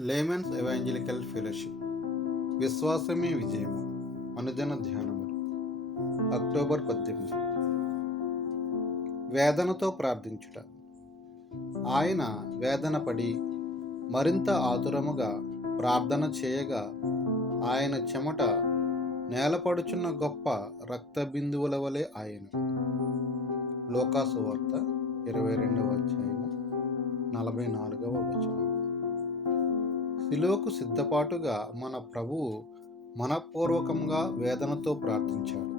Layman's evangelical fellowship. విశ్వాసమే విజయము. అనుదిన ధ్యానములు. October పద్దెనిమిది. వేదనతో ప్రార్థించుట. ఆయన వేదన పడి మరింత ఆతురముగా ప్రార్థన చేయగా ఆయన చెమట నేలపడుచున్న గొప్ప రక్త బిందువుల వలె ఆయన. లోకాసు వార్త ఇరవై రెండవ అధ్యాయము నలభై నాలుగవ వచనం. శిలువకు సిద్ధపాటుగా మన ప్రభువు మనపూర్వకంగా వేదనతో ప్రార్థించాడు.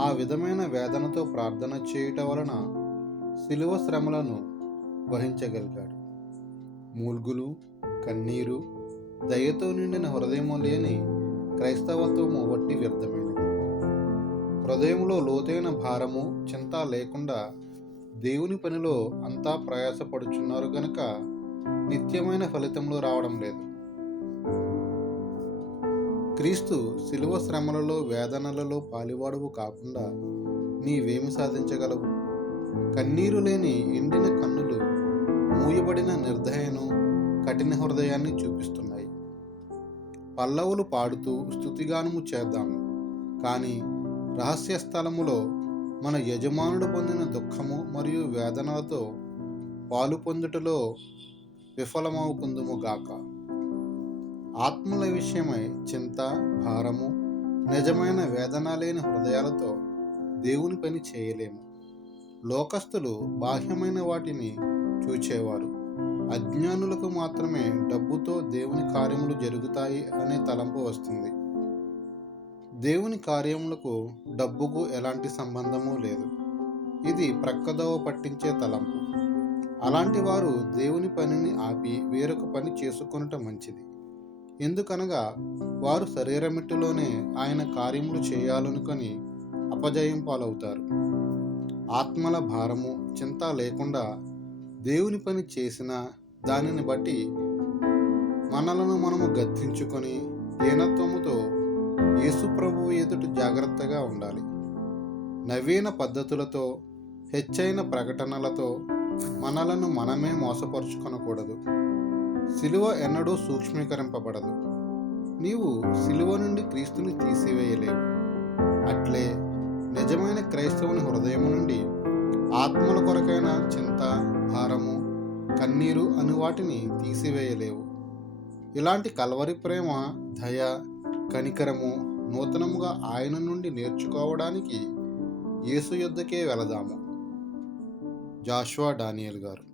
ఆ విధమైన వేదనతో ప్రార్థన చేయుట వలన శిలువ శ్రమలను వహించగలిగాడు. మూల్గులు కన్నీరు దయతో నిండిన హృదయము లేని క్రైస్తవత్వము వట్టి వ్యర్థమైనది. హృదయంలో లోతైన భారము చింత లేకుండా దేవుని పనిలో అంతా ప్రయాసపడుచున్నారు గనుక నిత్యమైన ఫలితంలో రావడం లేదు. క్రీస్తు శిలువ శ్రమలలో వేదనలలో పాలివాడువు కాకుండా నీవేమి సాధించగలవు? కన్నీరు లేని ఎండిన కన్నులు మూయబడిన నిర్దయను కఠిన హృదయాన్ని చూపిస్తున్నాయి. పల్లవులు పాడుతూ స్థుతిగానము చేద్దాము కానీ రహస్య స్థలములో మన యజమానుడు పొందిన దుఃఖము మరియు వేదనలతో పాలు పొందుటలో విఫలమవుకుందుముగాక ఆత్మల విషయమై చింత భారము నిజమైన వేదన లేని హృదయాలతో దేవుని పని చేయలేము. లోకస్తులు బాహ్యమైన వాటిని చూచేవారు. అజ్ఞానులకు మాత్రమే డబ్బుతో దేవుని కార్యములు జరుగుతాయి అనే తలంపు వస్తుంది. దేవుని కార్యములకు డబ్బుకు ఎలాంటి సంబంధము లేదు. ఇది ప్రక్కదోవ పట్టించే తలంపు. అలాంటి వారు దేవుని పనిని ఆపి వేరొక పని చేసుకొనటం మంచిది. ఎందుకనగా వారు శరీరమిట్టులోనే ఆయన కార్యములు చేయాలనుకొని అపజయం పాలవుతారు. ఆత్మల భారము చింత లేకుండా దేవుని పని చేసిన దానిని బట్టి మనలను మనము గద్దించుకొని దీనత్వముతో యేసు ప్రభువు ఎదుట జాగ్రత్తగా ఉండాలి. నవీన పద్ధతులతో హెచ్చైన ప్రకటనలతో మనలను మనమే మోసపరుచుకొనకూడదు. సిలువ ఎన్నడూ సూక్ష్మీకరింపబడదు. నీవు సిలువ నుండి క్రీస్తుని తీసివేయలేవు. అట్లే నిజమైన క్రైస్తవుని హృదయం నుండి ఆత్మల కొరకైన చింత భారము కన్నీరు అను వాటిని తీసివేయలేవు. ఇలాంటి కలవరి ప్రేమ దయ కనికరము నూతనముగా ఆయన నుండి నేర్చుకోవడానికి యేసు యుద్ధకే వెళదాము. జాషువా డానియల్ గారు.